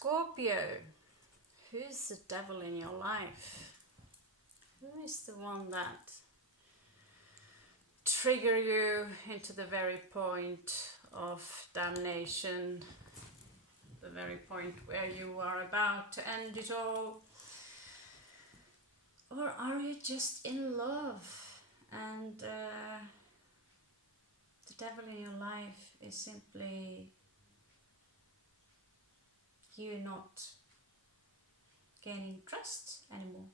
Scorpio, who's the devil in your life? Who is the one that trigger you into the very point of damnation, the very point where you are about to end it all? Or are you just in love and the devil in your life is simply you not gaining trust anymore?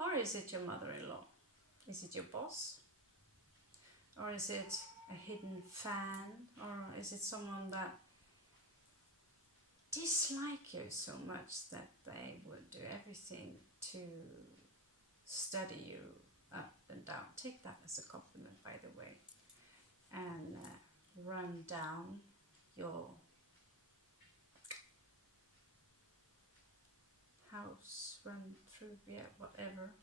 Or is it your mother-in-law? Is it your boss? Or is it a hidden fan? Or is it someone that dislike you so much that they would do everything to study you up and down? Take that as a compliment, by the way. And run down your house, run through, whatever,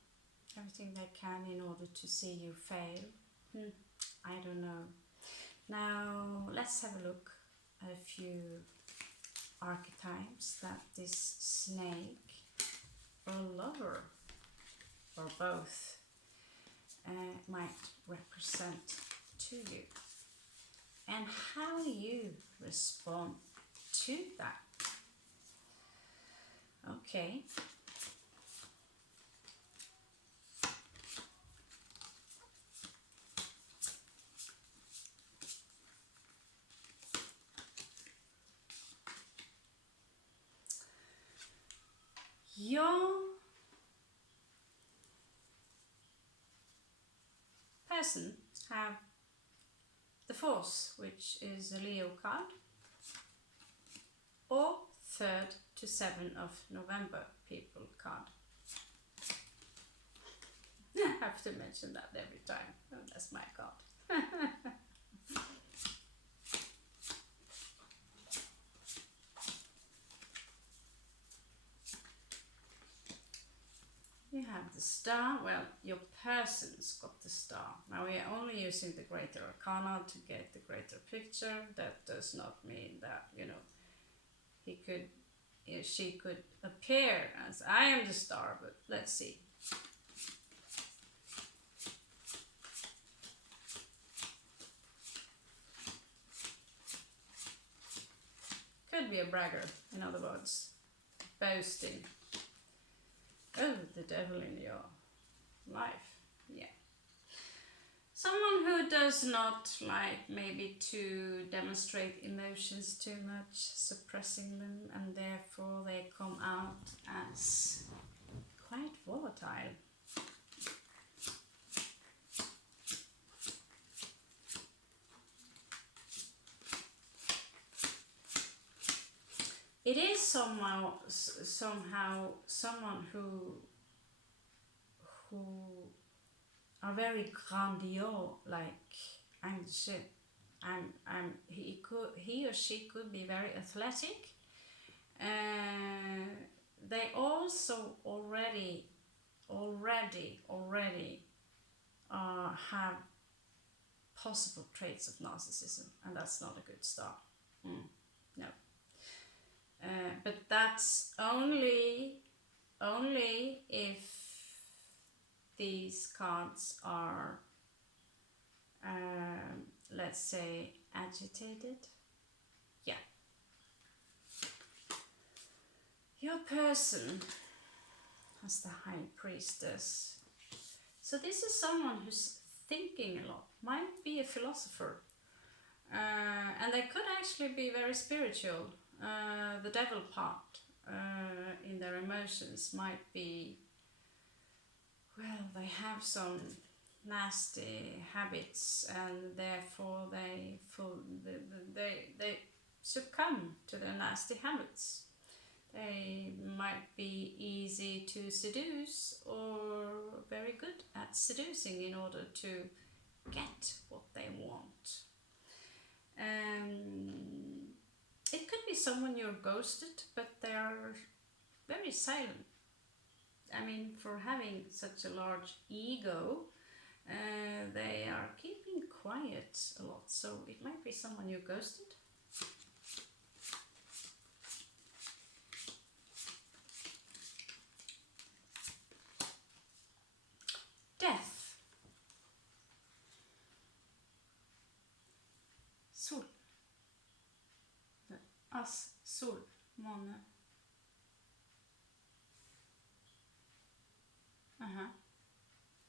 everything they can in order to see you fail. I don't know. Now let's have a look at a few archetypes that this snake or lover or both might represent to you, and how you respond to that. Okay. Your person have the Force, which is a Leo card, or 3rd to 7th of November people card. I have to mention that every time. Oh, that's my card. You have the Star. Well, your person's got the Star. Now we are only using the Greater Arcana to get the greater picture. That does not mean that, he could, she could appear as I am the Star, but let's see. Could be a bragger, in other words, boasting. Oh, the devil in your life, yeah. Someone who does not like maybe to demonstrate emotions too much, suppressing them, and therefore they come out as quite volatile. It is somehow someone who are very grandiose, like I'm the shit. He or she could be very athletic. They also already have possible traits of narcissism, and that's not a good start. No. But that's only if these cards are, let's say, agitated. Yeah. Your person has the High Priestess. So this is someone who's thinking a lot, might be a philosopher, and they could actually be very spiritual. The devil part in their emotions might be, well, they have some nasty habits and therefore they succumb to their nasty habits. They might be easy to seduce or very good at seducing in order to get what they want. It could be someone you're ghosted, but they are very silent. I mean, for having such a large ego, they are keeping quiet a lot. So it might be someone you ghosted. Ass, sol, måne.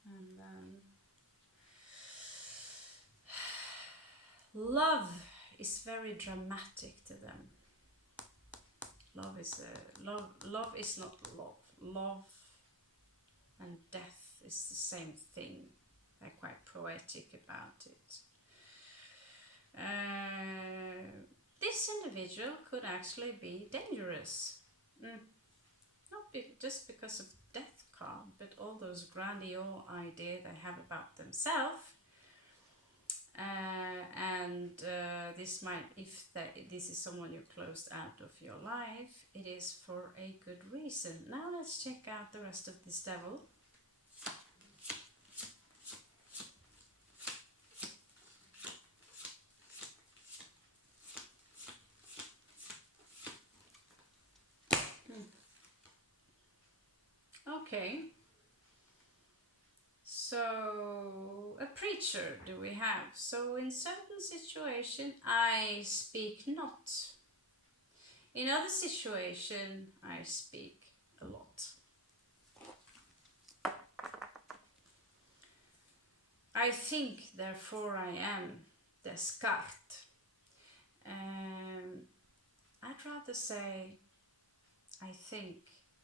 And then love is very dramatic to them. Love is love is not love. Love and death is the same thing. They're quite poetic about it. This individual could actually be dangerous. Not just because of death card, but all those grandiose ideas they have about themselves. This might, if this is someone you closed out of your life, it is for a good reason. Now let's check out the rest of this devil. Okay. So, a preacher do we have. So, in certain situation, I speak not. In other situation, I speak a lot. I think, therefore I am, Descartes. I'd rather say, I think,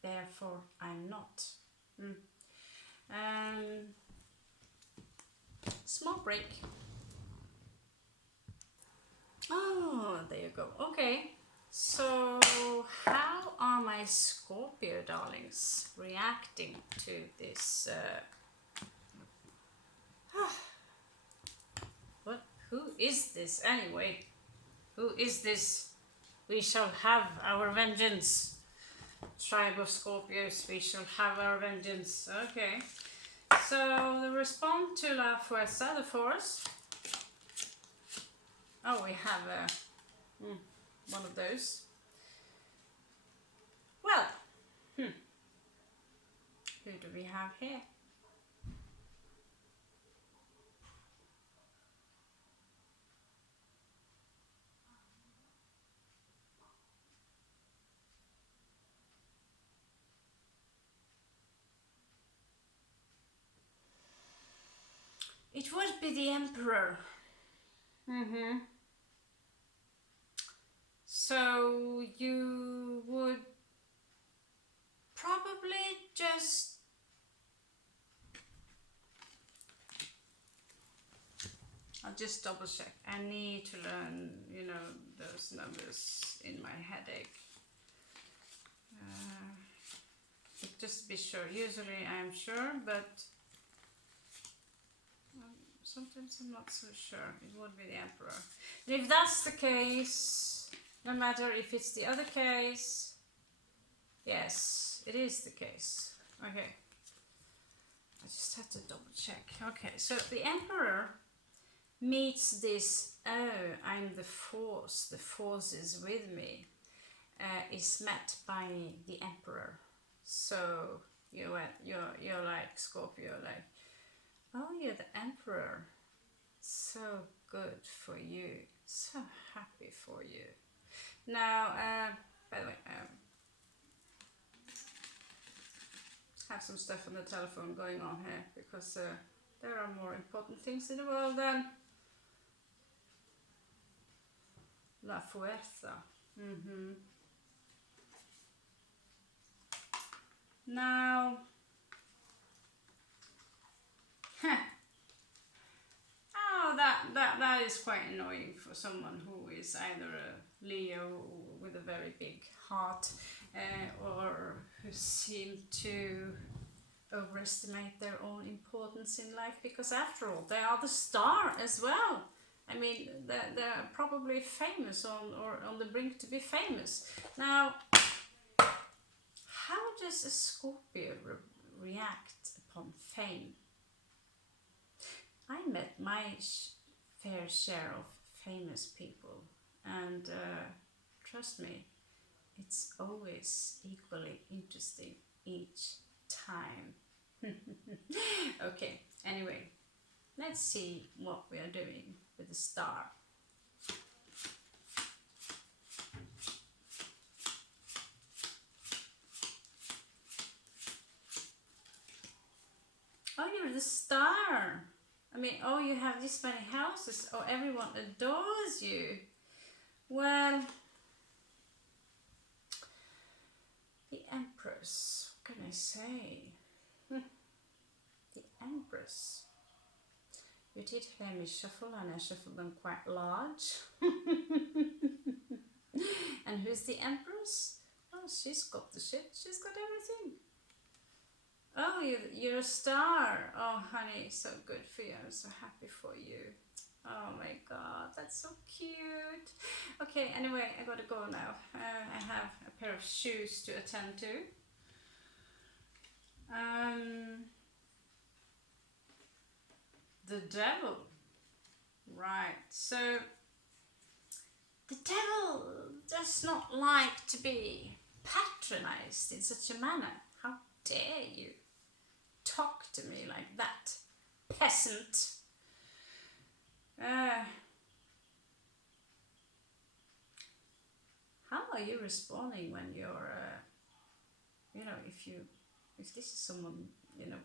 therefore I'm not. Small break. Oh, there you go. Okay. So, how are my Scorpio darlings reacting to this? What? Who is this anyway? Who is this? We shall have our vengeance. Tribe of Scorpios, we shall have our vengeance. Okay. So, the response to La Fuerza, the force. Oh, we have one of those. Well, who do we have here? It would be the Emperor. So you would probably just I'll just double check. I need to learn, those numbers in my headache. Just to be sure. Usually I'm sure, but sometimes I'm not so sure. It would be the Emperor. And if that's the case, no matter if it's the other case, yes, it is the case. Okay. I just have to double check. Okay, so the Emperor meets this, I'm the force is with me, is met by the Emperor. So you're like Scorpio, like, oh, you're the Emperor. So good for you. So happy for you. Now, by the way, have some stuff on the telephone going on here because there are more important things in the world than La Fuerza. Now, that is quite annoying for someone who is either a Leo with a very big heart or who seem to overestimate their own importance in life, because after all they are the star as well. I mean, they're probably famous or on the brink to be famous. Now, how does a Scorpio react upon fame? I met my fair share of famous people, and trust me, it's always equally interesting each time. Okay, anyway, let's see what we are doing with the star. the star. I mean, oh, you have this many houses. Oh, everyone adores you. Well, the Empress. What can I say? The Empress. You did hear me shuffle, and I shuffled them quite large. And who's the Empress? Oh, she's got the shit. She's got everything. Oh, you're a star. Oh, honey, so good for you. I'm so happy for you. Oh my god, that's so cute. Okay, anyway, I gotta go now. I have a pair of shoes to attend to. The devil. Right, so the devil does not like to be patronized in such a manner. How dare you talk to me like that, peasant? How are you responding when you're, if this is someone, you're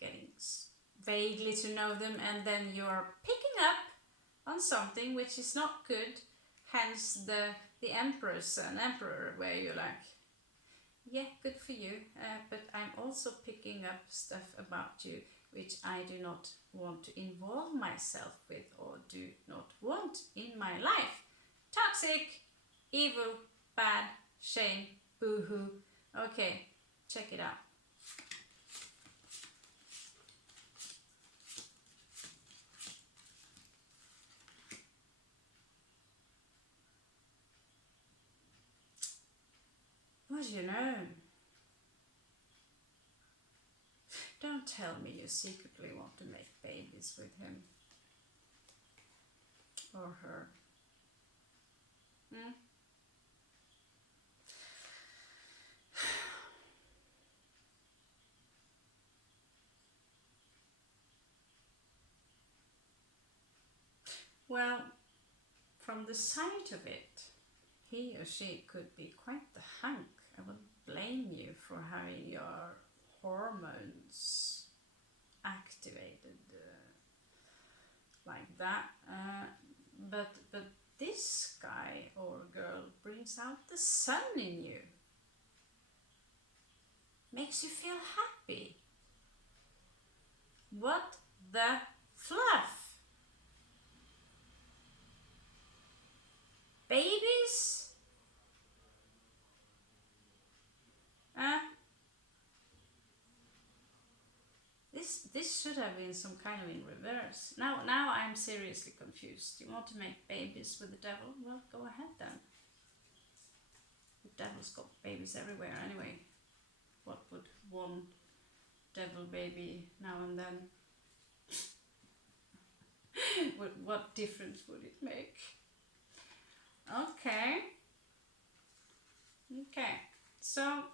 getting vaguely to know them, and then you're picking up on something which is not good, hence the empress and emperor, where you're like, yeah, good for you, but I'm also picking up stuff about you which I do not want to involve myself with or do not want in my life. Toxic, evil, bad, shame, boo-hoo. Okay, check it out. Well, don't tell me you secretly want to make babies with him or her. Well, from the sight of it, he or she could be quite the hunk. I wouldn't blame you for having your hormones activated like that. But this guy or girl brings out the sun in you. Makes you feel happy. What the fluff? Babies? This should have been some kind of in reverse. Now I'm seriously confused. You want to make babies with the devil? Well, go ahead then. The devil's got babies everywhere anyway. What would one devil baby now and then? What difference would it make? Okay. So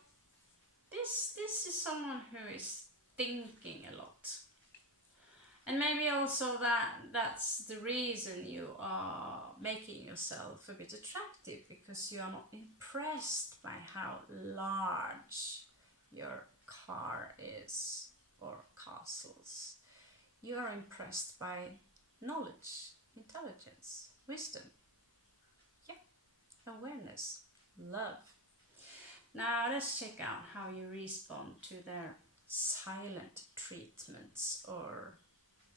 this is someone who is thinking a lot, and maybe also that's the reason you are making yourself a bit attractive, because you are not impressed by how large your car is or castles. You are impressed by knowledge, intelligence, wisdom, awareness, love. Now let's check out how you respond to their silent treatments, or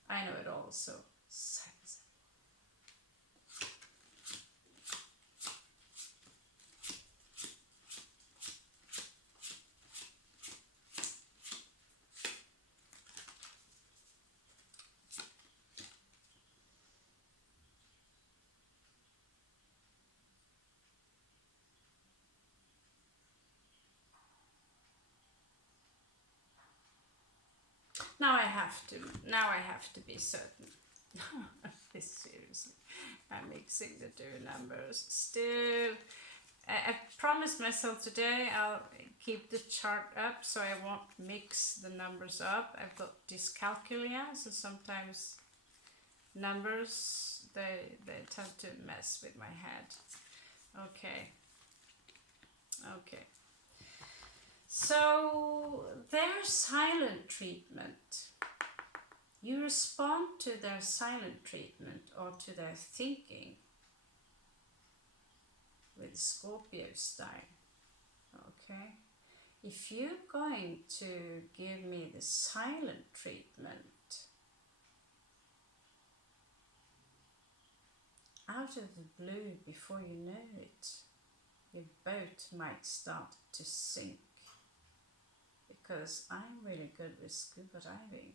I know it also. Silence. Now I have to be certain. This seriously, I'm mixing the two numbers still. I promised myself today I'll keep the chart up so I won't mix the numbers up. I've got dyscalculia, so sometimes numbers they tend to mess with my head. Okay. So their silent treatment, you respond to their silent treatment or to their thinking with Scorpio style. Okay, if you're going to give me the silent treatment, out of the blue, before you know it, your boat might start to sink, because I'm really good with scuba diving.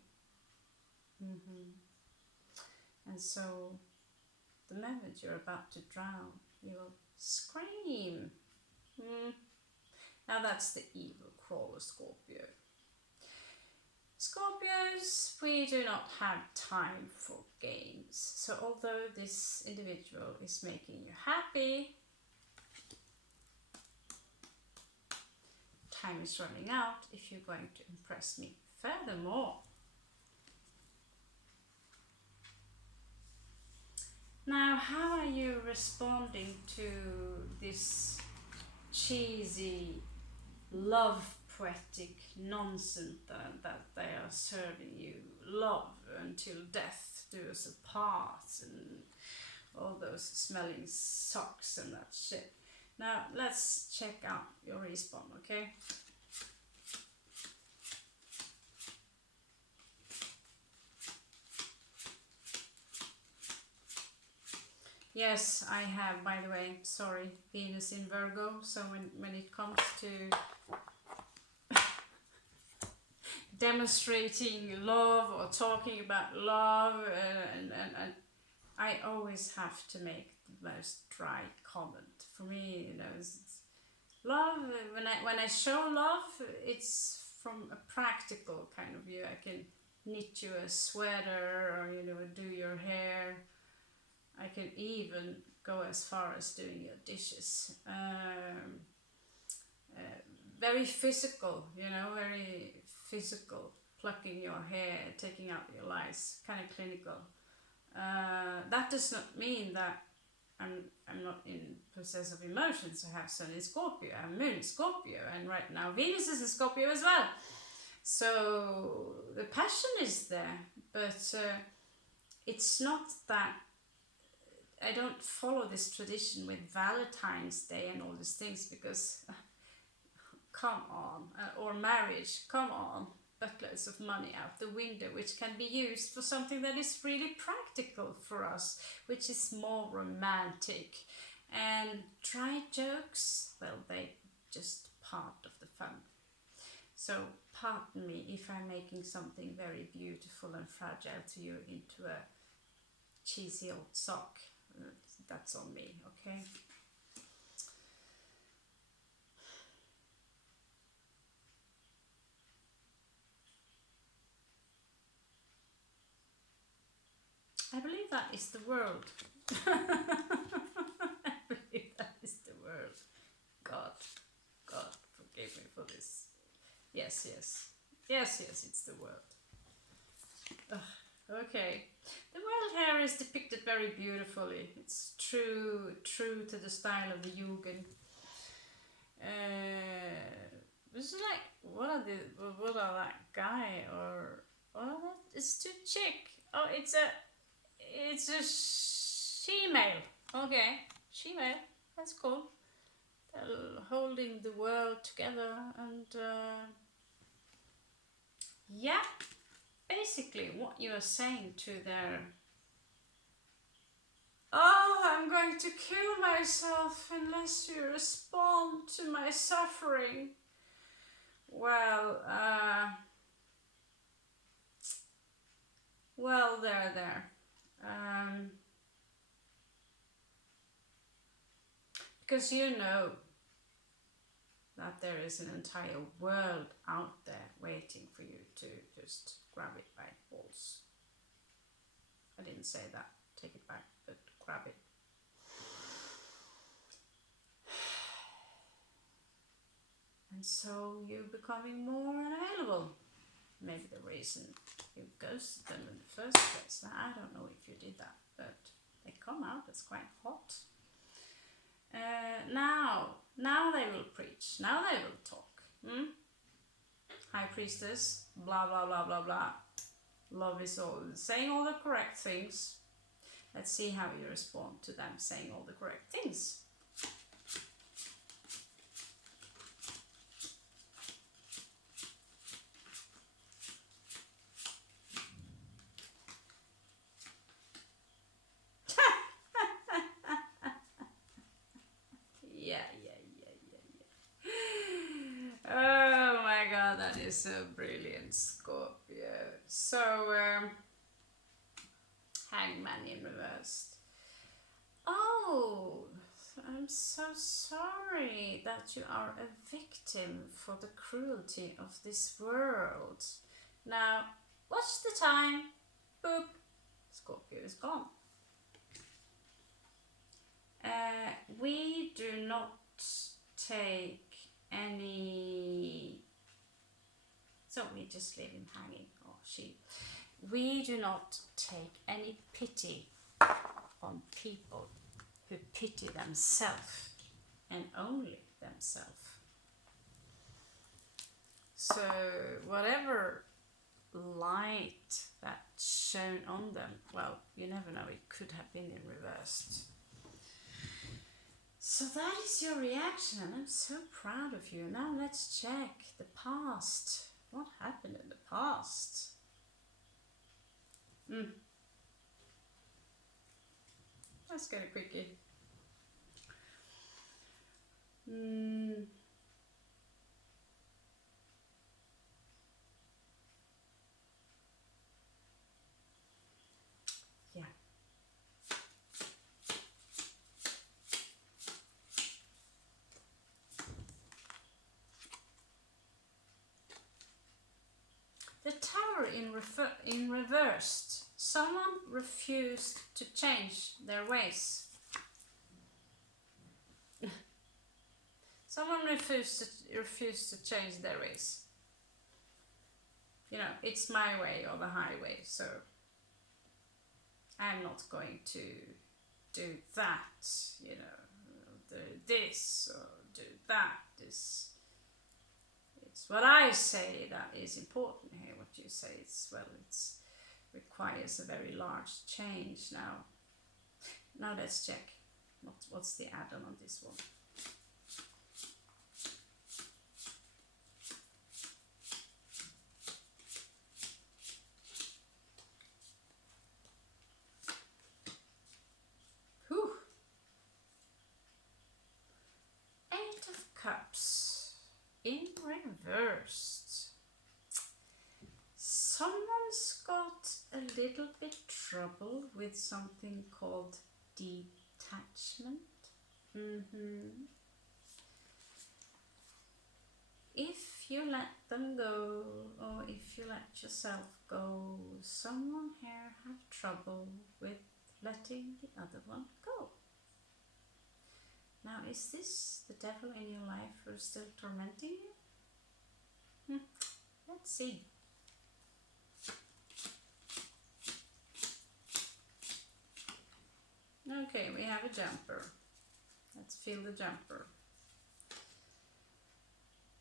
And so the moment you're about to drown, you will scream. Now that's the evil crawler Scorpio. Scorpios, we do not have time for games. So although this individual is making you happy, time is running out if you're going to impress me furthermore. Now, how are you responding to this cheesy, love poetic nonsense that they are serving you? Love until death do us apart, and all those smelling socks and that shit. Now, let's check out your respawn, okay? Yes, I have, by the way, sorry, Venus in Virgo, so when it comes to demonstrating love or talking about love, and I always have to make the most dry comment. For me, you know, it's love, when I show love, it's from a practical kind of view. I can knit you a sweater, or, you know, do your hair. I can even go as far as doing your dishes. Very physical, you know, very physical. Plucking your hair, taking out your lice, kind of clinical. That does not mean that I'm not in possess of emotions. I have Sun in Scorpio, I have Moon in Scorpio, and right now Venus is in Scorpio as well. So the passion is there, but it's not that I don't follow this tradition with Valentine's Day and all these things, because come on, or marriage, come on, buttloads of money out the window, which can be used for something that is really practical for us, which is more romantic. And dry jokes, well, they just part of the fun. So pardon me if I'm making something very beautiful and fragile to you into a cheesy old sock. That's on me, okay? I believe that is the world. I believe that is the world. God, forgive me for this. Yes, it's the world. Okay. The world here is depicted very beautifully. It's true to the style of the Jugend. It's like, what are that guy, or it's two chick. Oh, it's a she-male. Okay, she-male. That's cool. Holding the world together, and yeah. Basically, what you are saying to their, oh, I'm going to kill myself unless you respond to my suffering. Well, there. Because you know that there is an entire world out there waiting for you to just grab it by balls. I didn't say that, take it back, but grab it. And so you're becoming more unavailable. Maybe the reason you ghosted them in the first place. Now, I don't know if you did that, but they come out as quite hot. Now they will preach. Now they will talk. High Priestess, blah blah blah blah blah. Love is all saying all the correct things. Let's see how you respond to them saying all the correct things. Yeah. Oh my god, that is so brilliant, Scorpio. So, Hangman in reversed. Oh, I'm so sorry that you are a victim for the cruelty of this world. Now, watch the time. Boop. Scorpio is gone. We do not take any... So we just leave him hanging, or she. We do not take any pity on people who pity themselves and only themselves. So whatever light that's shown on them, well, you never know, it could have been in reversed. So that is your reaction, and I'm so proud of you. Now let's check the past. What happened in the past? Let's get a quickie. Yeah. The Tower in reversed. Someone refused to change their ways. Someone refused to change their ways. You know, it's my way or the highway, so I'm not going to do that, you know, do this or do that. It's what I say that is important here. What you say is, well, it's requires a very large change now. Now let's check what's the add-on on this one. Whew. 8 of Cups in reversed. Someone's got a little bit trouble with something called detachment. If you let them go, or if you let yourself go, someone here have trouble with letting the other one go. Now, is this the devil in your life who's still tormenting you? Let's see. Okay, we have a jumper. Let's feel the jumper.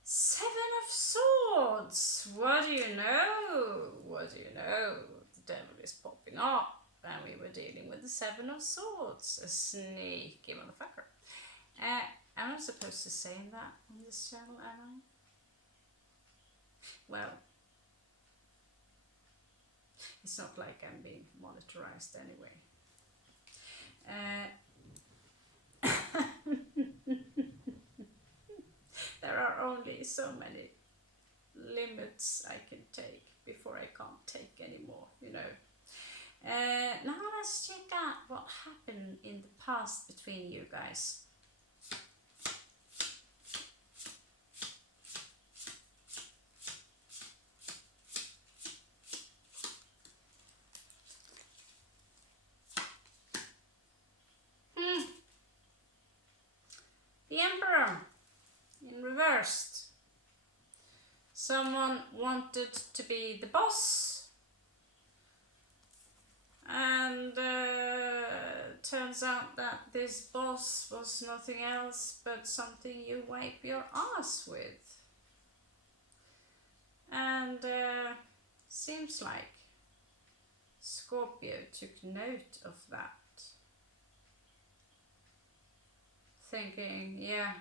7 of Swords. What do you know? What do you know? The devil is popping up, and we were dealing with the 7 of Swords. A sneaky motherfucker. Am I supposed to say that on this channel, am I? Well, it's not like I'm being monitorized anyway. There are only so many limits I can take before I can't take anymore, you know. Now let's check out what happened in the past between you guys. The Emperor in reversed. Someone wanted to be the boss, and turns out that this boss was nothing else but something you wipe your ass with. And seems like Scorpio took note of that, thinking, yeah,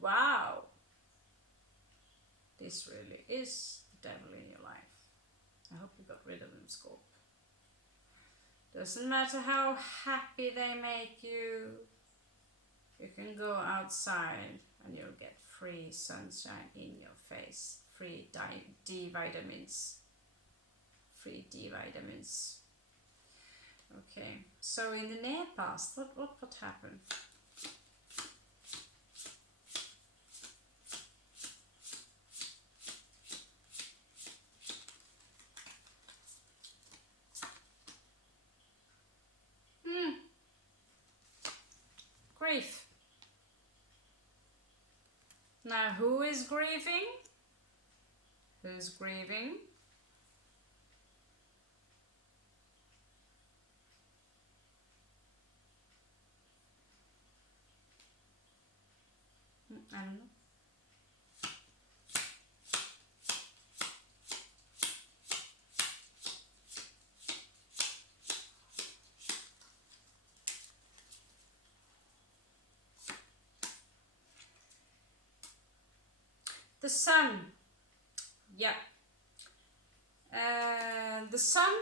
wow, this really is the devil in your life. I hope you got rid of him, Scorp. Doesn't matter how happy they make you, you can go outside and you'll get free sunshine in your face, free D vitamins. Free D vitamins. Okay, so in the near past, what happened? Grief. Now, who is grieving? Who's grieving? I don't know. The sun. Yeah. The sun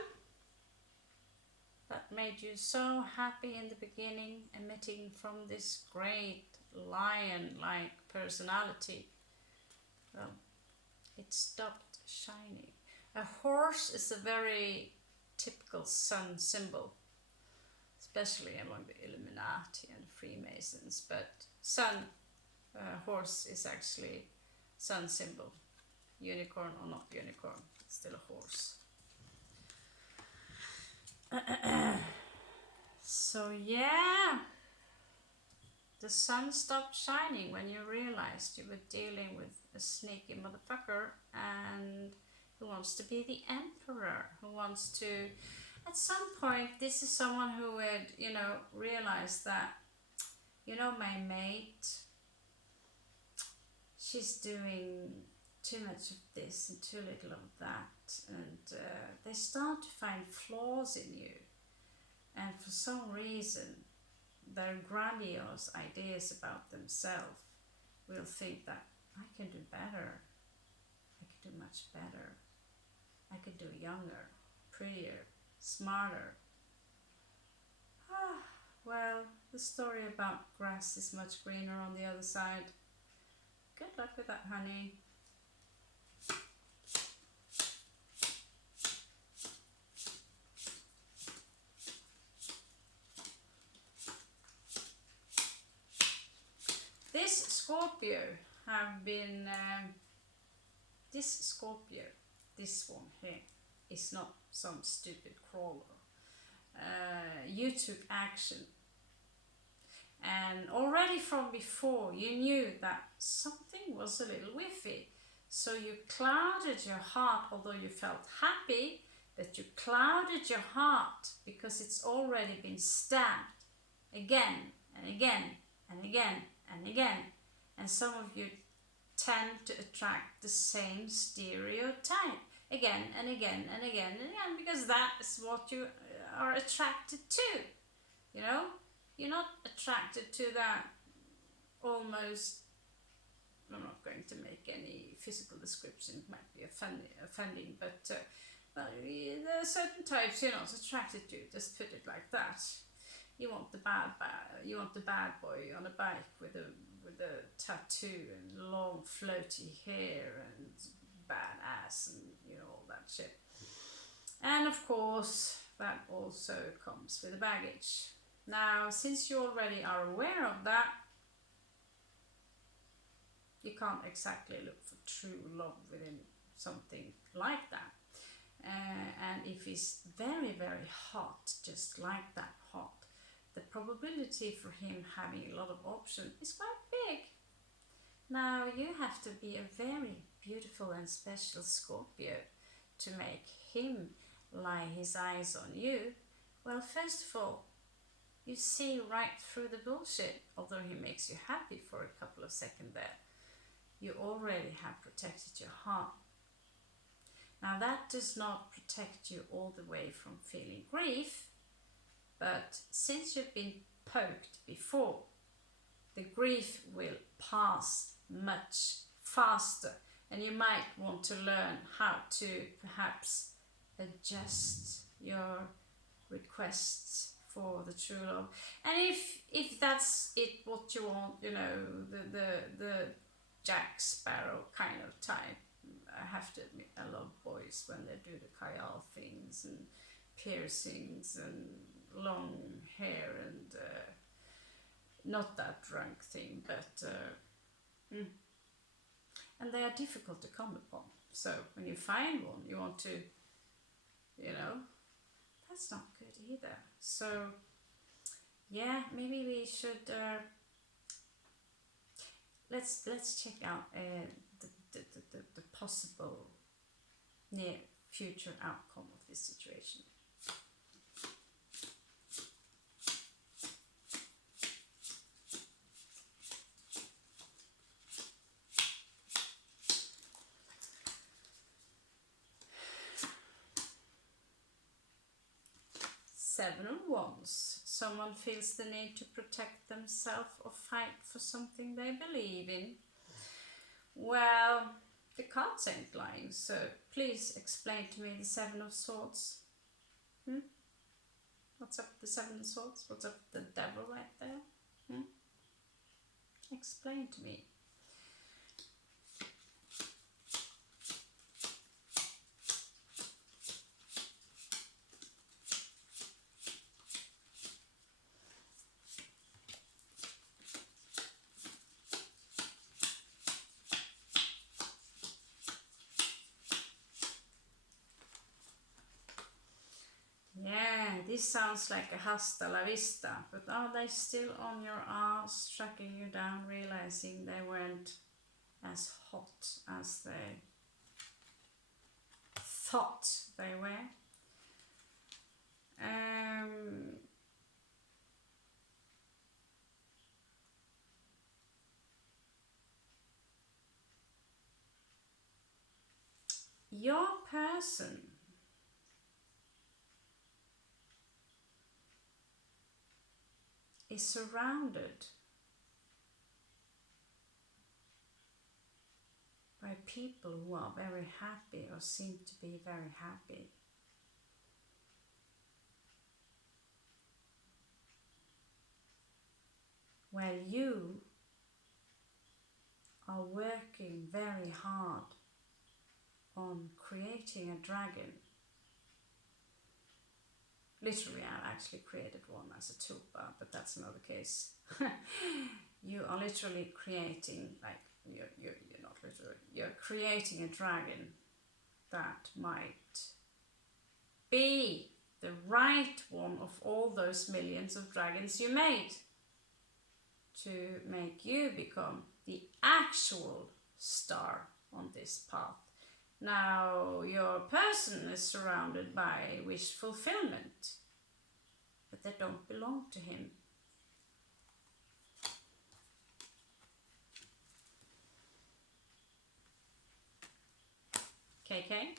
that made you so happy in the beginning, emitting from this great lion-like personality. Well, it stopped shining. A horse is a very typical sun symbol, especially among the Illuminati and Freemasons, but sun, horse is actually sun symbol. Unicorn or not unicorn, it's still a horse. So yeah, the sun stopped shining when you realized you were dealing with a sneaky motherfucker and who wants to be the emperor, who wants to, at some point, this is someone who would, realize that, my mate, she's doing too much of this and too little of that, and they start to find flaws in you, and for some reason their grandiose ideas about themselves will think that I can do better, I can do much better, I could do younger, prettier, smarter. Well, the story about grass is much greener on the other side. Good luck with that, honey. This Scorpio have been, this one here, is not some stupid crawler. You took action. And already from before, you knew that something was a little whiffy. So you clouded your heart, although you felt happy, but you clouded your heart because it's already been stabbed again and again and again and again. And some of you tend to attract the same stereotype again and again and again and again because that is what you are attracted to, You're not attracted to that almost, I'm not going to make any physical description, it might be offending, but well, there are certain types you're not attracted to, just put it like that. You want the bad boy on a bike with a tattoo and long floaty hair and bad ass and all that shit. And of course, that also comes with a baggage. Now, since you already are aware of that, you can't exactly look for true love within something like that. And if he's very, very hot, just like that hot, the probability for him having a lot of options is quite big. Now, you have to be a very beautiful and special Scorpio to make him lie his eyes on you. Well, first of all, you see right through the bullshit, although he makes you happy for a couple of seconds there. you already have protected your heart. Now that does not protect you all the way from feeling grief, but since you've been poked before, the grief will pass much faster, and you might want to learn how to perhaps adjust your requests for the true love. And if that's it, what you want, you know, the Jack Sparrow kind of type. I have to admit, I love boys when they do the Kajal things and piercings and long hair and not that drunk thing, but and they are difficult to come upon. So when you find one, you want to, you know, that's not good either. So yeah, maybe we should let's check out the possible near future outcome of this situation. Seven of Wands. Someone feels the need to protect themselves or fight for something they believe in. Well, the cards ain't lying, so please explain to me the Seven of Swords. What's up with the Seven of Swords? What's up with the Devil right there? Explain to me. Yeah, this sounds like a hasta la vista, but are they still on your ass, tracking you down, realizing they weren't as hot as they thought they were? Your person is surrounded by people who are very happy or seem to be very happy. While you are working very hard on creating a dragon. Literally, I actually created one as a tulpa, but that's another case. You are literally creating, like, you're not literally, you're creating a dragon that might be the right one of all those millions of dragons you made to make you become the actual star on this path. Now, your person is surrounded by wish fulfillment, but they don't belong to him. KK?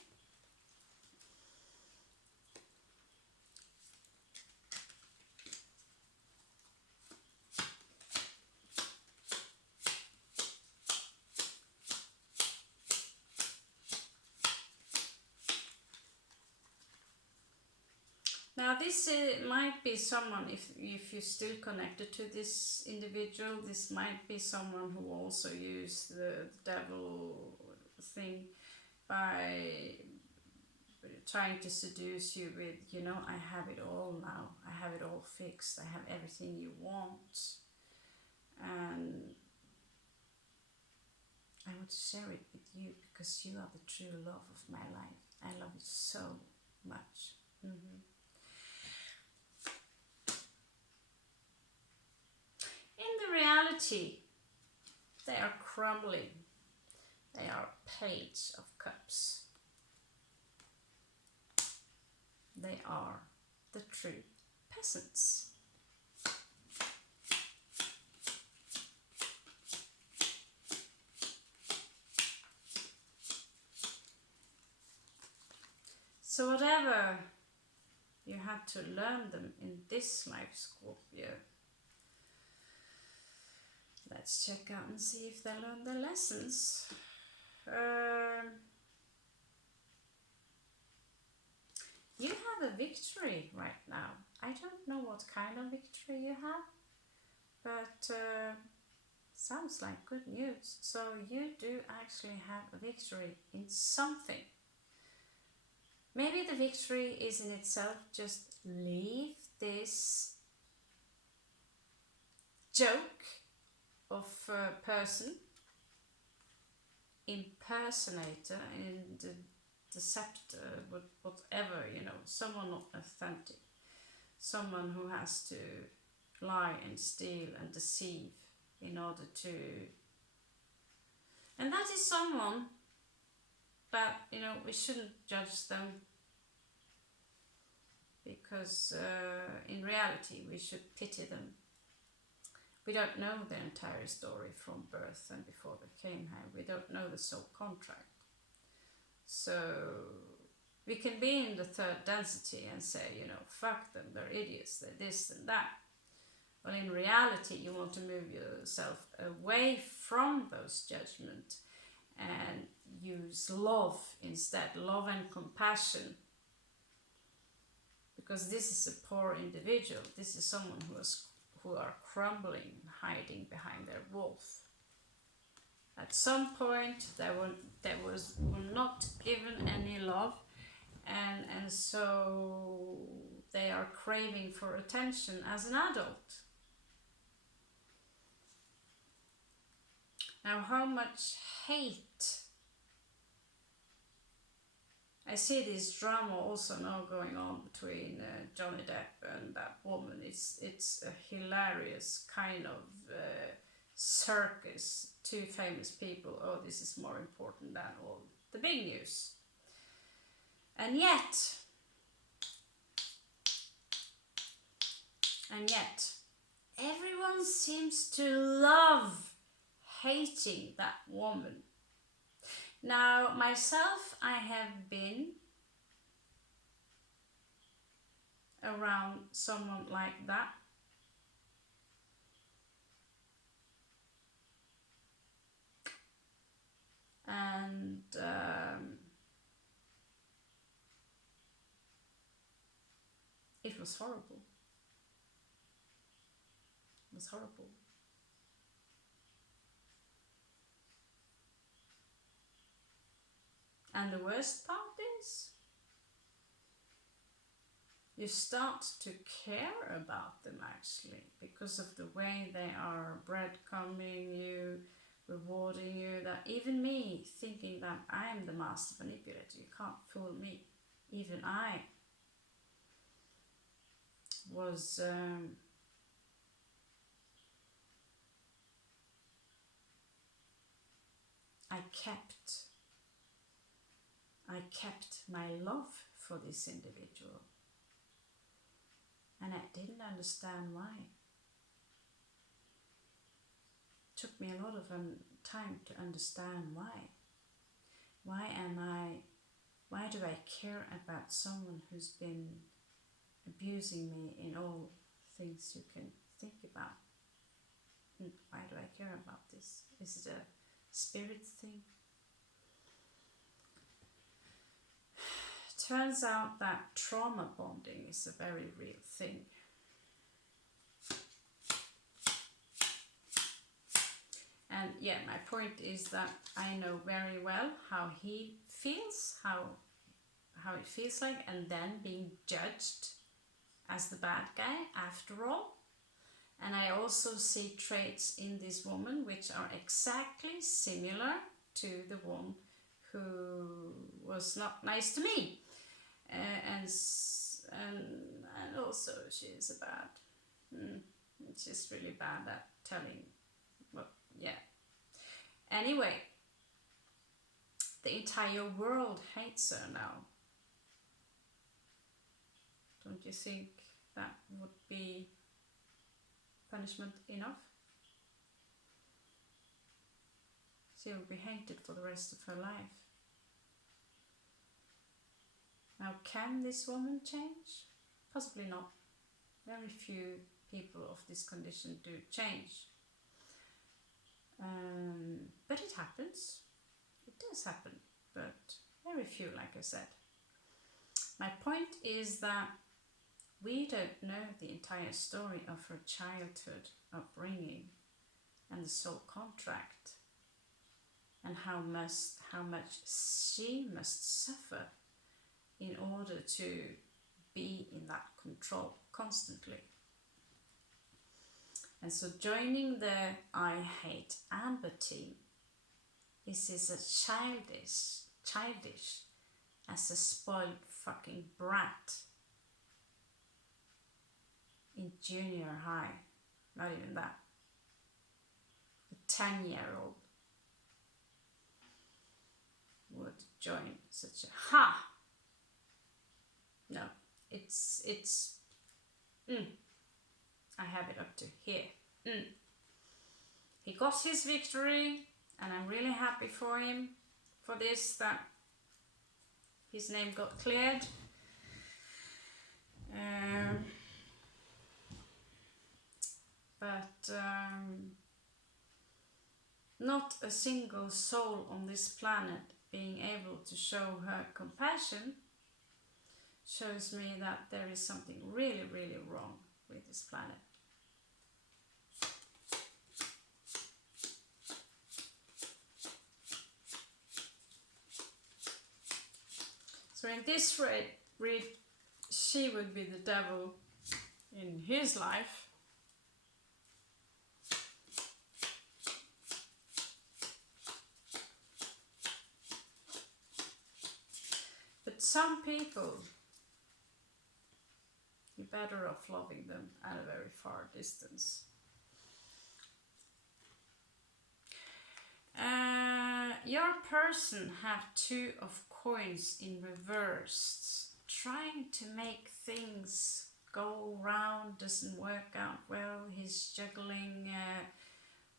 Now this might be someone, if you're still connected to this individual, this might be someone who also used the devil thing by trying to seduce you with, you know, I have it all now, I have it all fixed, I have everything you want, and I want to share it with you because you are the true love of my life. I love you so much. In the reality, they are crumbling. They are Page of Cups. They are the true peasants. ever you had to learn them in this life, Scorpio, let's check out and see if they learn their lessons. You have a victory right now. I don't know what kind of victory you have, but sounds like good news. So you do actually have a victory in something. Maybe the victory is in itself just leave this joke of a person, impersonator, and deceptor, whatever, someone not authentic, someone who has to lie and steal and deceive in order to, and that is someone that, we shouldn't judge them, because in reality we should pity them. We don't know the entire story from birth and before they came here. We don't know the soul contract. So we can be in the third density and say, fuck them, they're idiots, they're this and that. Well, in reality, you want to move yourself away from those judgments and use love instead, love and compassion. Because this is a poor individual. This is someone who are crumbling, hiding behind their wolf. At some point, they were not given any love, and so they are craving for attention as an adult. Now, how much hate? I see this drama also now going on between Johnny Depp and that woman. It's a hilarious kind of circus. Two famous people. Oh, this is more important than all the big news. And yet, everyone seems to love hating that woman. Now, myself, I have been around someone like that. And it was horrible. It was horrible. And the worst part is, you start to care about them actually, because of the way they are breadcrumbing you, rewarding you. That even me, thinking that I am the master manipulator, you can't fool me. Even I was I kept my love for this individual, and I didn't understand why. It took me a lot of time to understand why. Why do I care about someone who's been abusing me in all things you can think about? Why do I care about this? Is it a spirit thing? Turns out that trauma bonding is a very real thing. And yeah, my point is that I know very well how he feels, how it feels like, and then being judged as the bad guy after all. And I also see traits in this woman which are exactly similar to the one who was not nice to me. And also she's she's really bad at telling. Well, yeah. Anyway, the entire world hates her now. Don't you think that would be punishment enough? She will be hated for the rest of her life. Now, can this woman change? Possibly not. Very few people of this condition do change. But it happens. It does happen, but very few, like I said. My point is that we don't know the entire story of her childhood upbringing and the soul contract, and how much she must suffer in order to be in that control constantly. And so joining the I Hate Amber team is as childish as a spoiled fucking brat in junior high. Not even that. A 10-year-old would join such a no, it's I have it up to here. He got his victory, and I'm really happy for him for this, that his name got cleared. But not a single soul on this planet being able to show her compassion shows me that there is something really, really wrong with this planet. So in this read, she would be the devil in his life. But some people, you're better off loving them at a very far distance. Your person have 2 of coins in reverse, trying to make things go round, doesn't work out well. He's juggling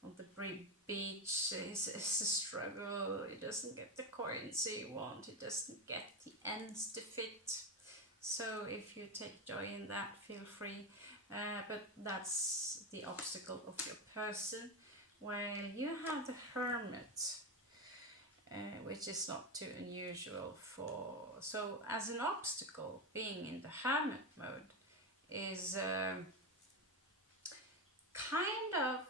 on the beach. It's a struggle. He doesn't get the coins he wants. He doesn't get the ends to fit. So if you take joy in that, feel free. But that's the obstacle of your person. While you have the Hermit, which is not too unusual for... So as an obstacle, being in the Hermit mode is kind of,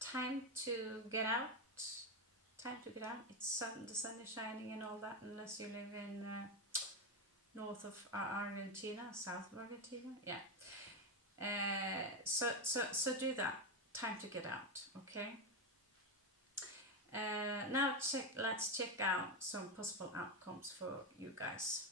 time to get out. Time to get out. The sun is shining and all that, unless you live in north of Argentina, south of Argentina. Yeah. So do that. Time to get out. Okay. Now let's check out some possible outcomes for you guys.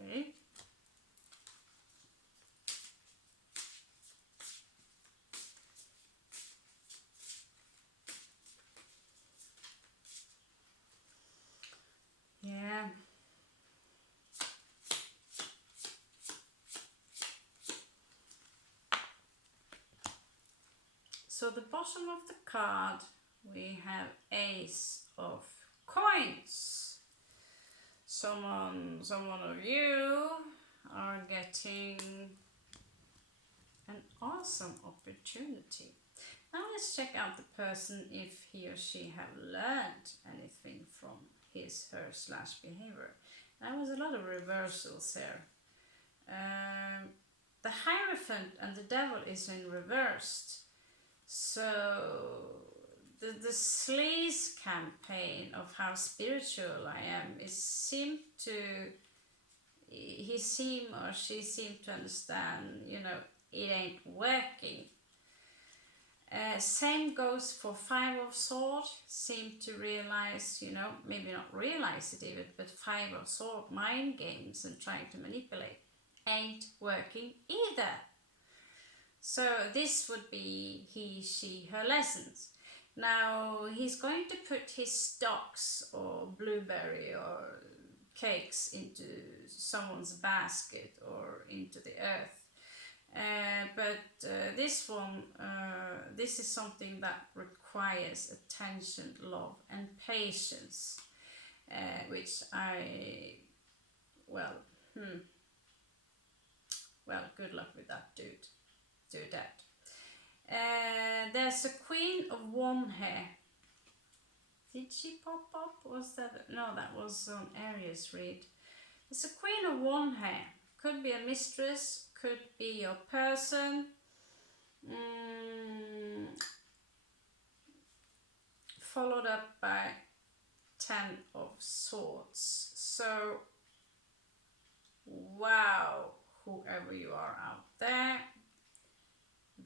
Okay. Yeah. So the bottom of the card, we have Ace of Coins. Someone of you are getting an awesome opportunity. Now let's check out the person, if he or she have learned anything from his, her / behavior. There was a lot of reversals here. The Hierophant and the Devil is in reversed. So the sleaze campaign of how spiritual I am he seem or she seemed to understand, it ain't working. Same goes for Five of Swords. Seem to realize, you know, maybe not realize it even, but Five of Swords, mind games and trying to manipulate ain't working either. So this would be he, she, her lessons. Now he's going to put his stocks or blueberry or cakes into someone's basket or into the earth. But this one, this is something that requires attention, love, and patience, which well, good luck with that, dude. Do that. There's a Queen of One here. Did she pop up? Was that? No, that was on Aries read. There's a Queen of One here. Could be a mistress, could be your person. Followed up by 10 of Swords. So, wow, whoever you are out there,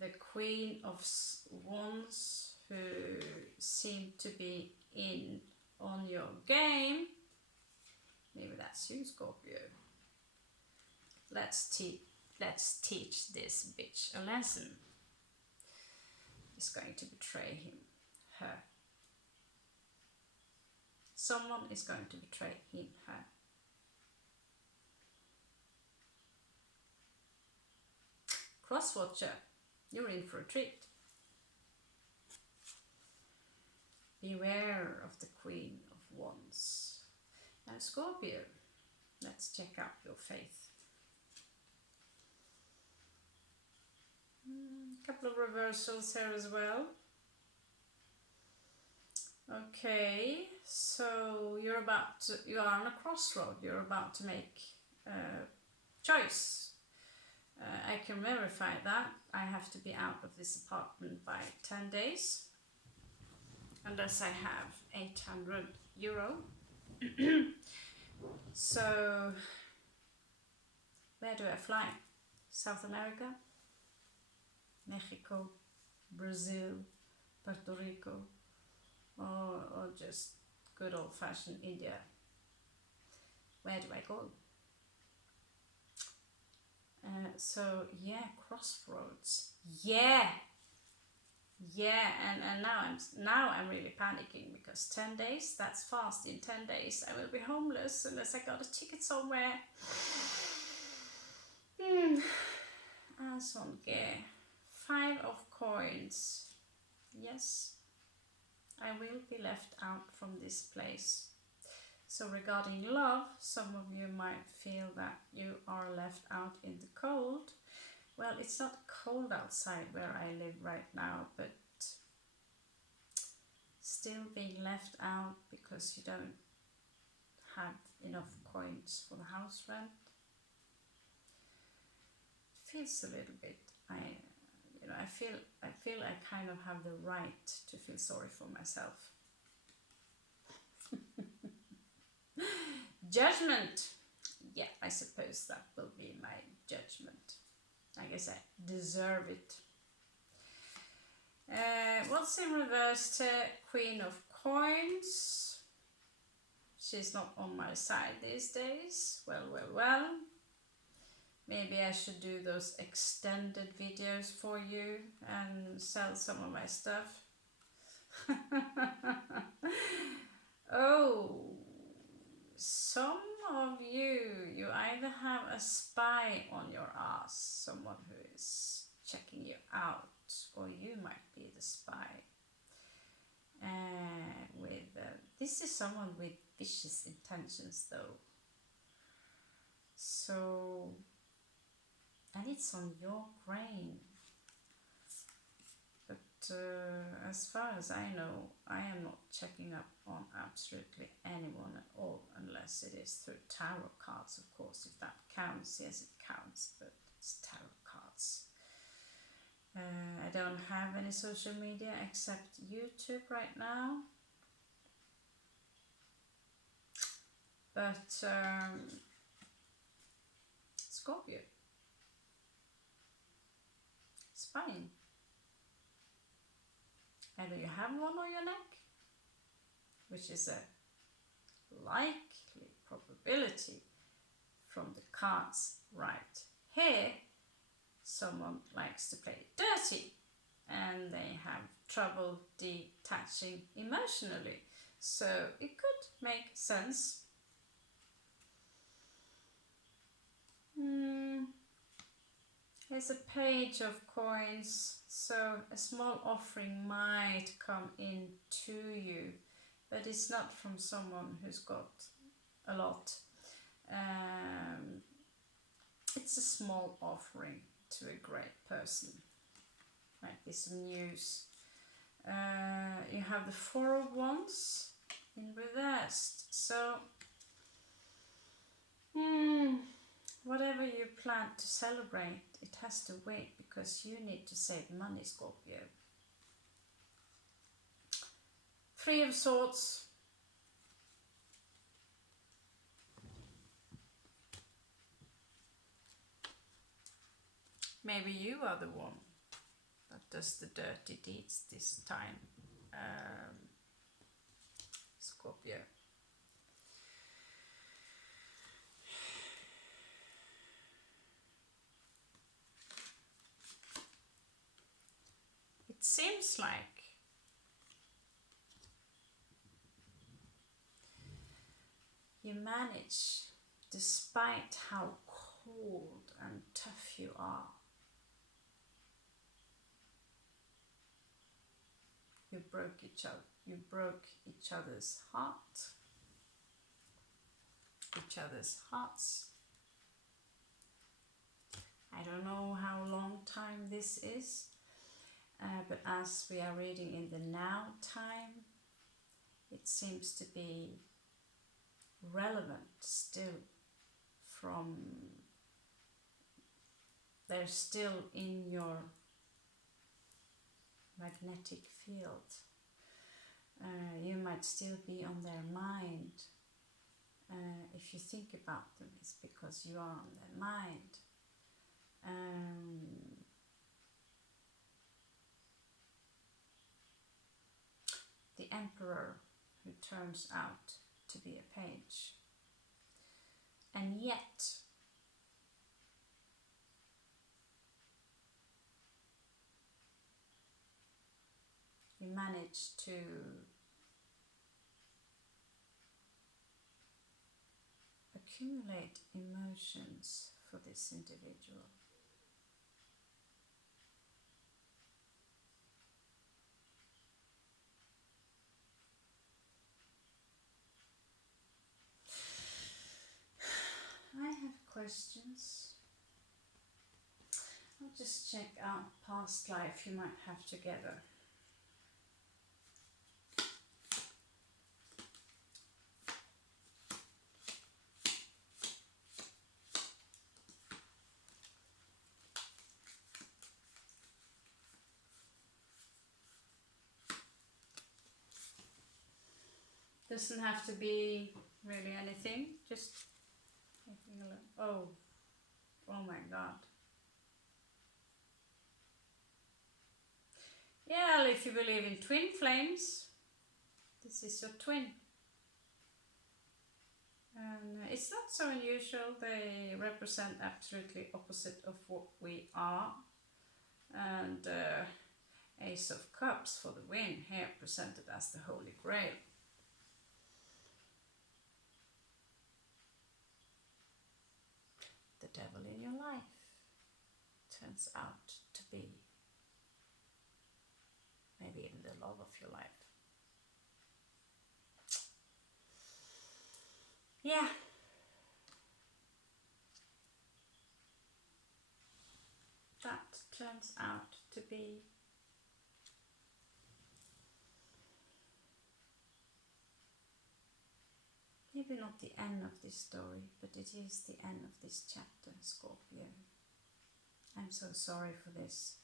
the Queen of Wands who seem to be in on your game. Maybe that's you, Scorpio. Let's teach this bitch a lesson. Is going to betray him, her. Someone is going to betray him, her. Crosswatcher, you're in for a treat. Beware of the Queen of Wands. Now Scorpio, let's check out your faith. Couple of reversals here as well. Okay, so you are on a crossroad. You're about to make a choice. I can verify that. I have to be out of this apartment by 10 days. Unless I have 800 euro. So, where do I fly? South America? Mexico? Brazil? Puerto Rico? Or just good old-fashioned India? Where do I go? So yeah, crossroads. Yeah, and now I'm really panicking because 10 days, that's fast. In 10 days I will be homeless unless I got a ticket somewhere. Sån grej. 5 of coins. Yes, I will be left out from this place. So regarding love, some of you might feel that you are left out in the cold. Well, it's not cold outside where I live right now, but still being left out because you don't have enough coins for the house rent. It feels a little bit, I feel I kind of have the right to feel sorry for myself. Judgment. Yeah, I suppose that will be my judgment. I guess I deserve it. What's in reverse? Queen of Coins. She's not on my side these days. Well. Maybe I should do those extended videos for you and sell some of my stuff. Oh, some of you either have a spy on your ass, someone who is checking you out, or you might be the spy. This is someone with vicious intentions though. So, and it's on your brain. But as far as I know, I am not checking up on absolutely anyone at all, unless it is through tarot cards, of course. If that counts, yes, it counts, but it's tarot cards. I don't have any social media except YouTube right now. But Scorpio, it's fine. Either you have one on your neck, which is a likely probability from the cards right here. Someone likes to play dirty and they have trouble detaching emotionally. So it could make sense. Here's a page of coins, so a small offering might come in to you, but it's not from someone who's got a lot. It's a small offering to a great person. Might be some news. You have the Four of Wands in reversed, so whatever you plan to celebrate, it has to wait because you need to save money, Scorpio. Three of Swords. Maybe you are the one that does the dirty deeds this time, Scorpio. It seems like you manage, despite how cold and tough you are. You broke each other's hearts. I don't know how long time this is, but as we are reading in the now time, it seems to be relevant still. They're still in your magnetic field. You might still be on their mind. If you think about them, it's because you are on their mind. The Emperor, who turns out to be a page. And yet, you manage to accumulate emotions for this individual. I have questions. I'll just check out past life you might have together. Doesn't have to be really anything, just taking a look. Oh my god. Yeah, if you believe in twin flames, this is your twin. And it's not so unusual, they represent absolutely opposite of what we are. And Ace of Cups for the win, here presented as the Holy Grail. The devil in your life turns out to be maybe even the love of your life. Yeah. That turns out to be maybe not the end of this story, but it is the end of this chapter, Scorpio. I'm so sorry for this.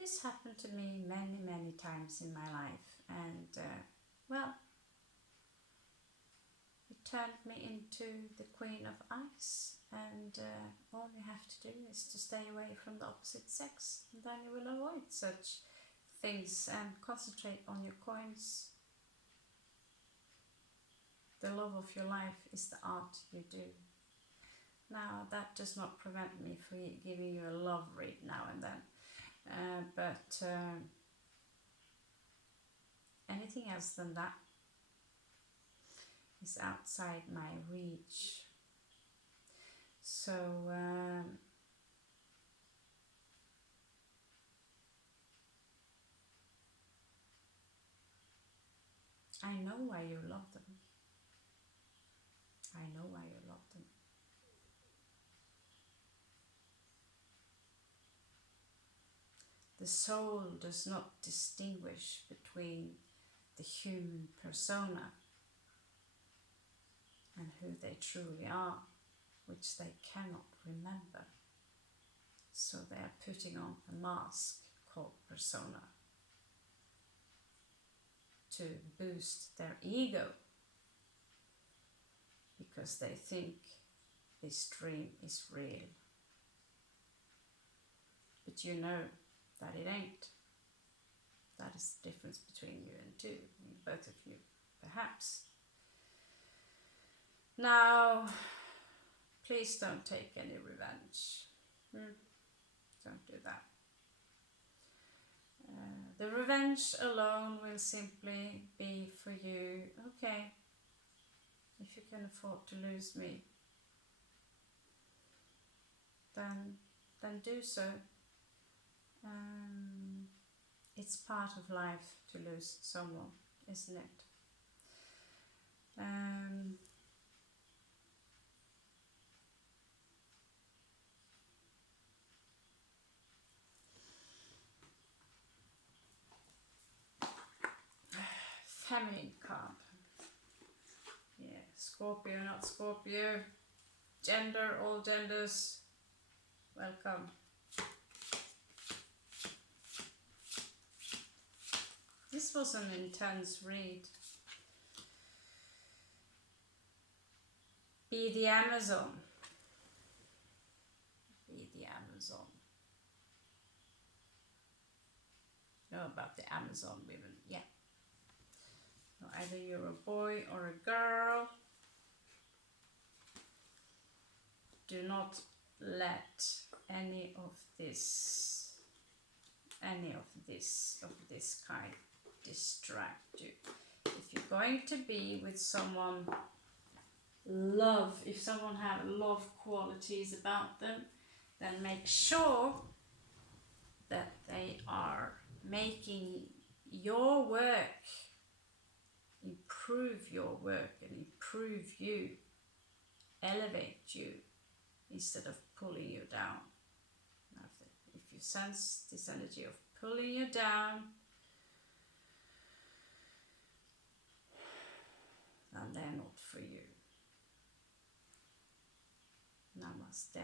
This happened to me many, many times in my life, and well, it turned me into the Queen of Ice, and all you have to do is to stay away from the opposite sex, and then you will avoid such things and concentrate on your coins. The love of your life is the art you do. Now, that does not prevent me from giving you a love read now and then. But anything else than that is outside my reach. So I know why you love them. I know why you love them. The soul does not distinguish between the human persona and who they truly are, which they cannot remember. So they are putting on a mask called persona to boost their ego, because they think this dream is real. But you know that it ain't. That is the difference between you and both of you, perhaps. Now, please don't take any revenge. Don't do that. The revenge alone will simply be for you, okay, if you can afford to lose me, then do so. It's part of life to lose someone, isn't it? Feminine card. Yeah, Scorpio, not Scorpio. Gender, all genders. Welcome. This was an intense read. Be the Amazon. Be the Amazon. Know about the Amazon women, yeah. So either you're a boy or a girl. Do not let any of this kind distract you. If you're going to be with someone, if someone have love qualities about them, then make sure that they are making your work, improve your work and improve you, elevate you, instead of pulling you down. Now, if you sense this energy of pulling you down, then they're not for you. Namaste.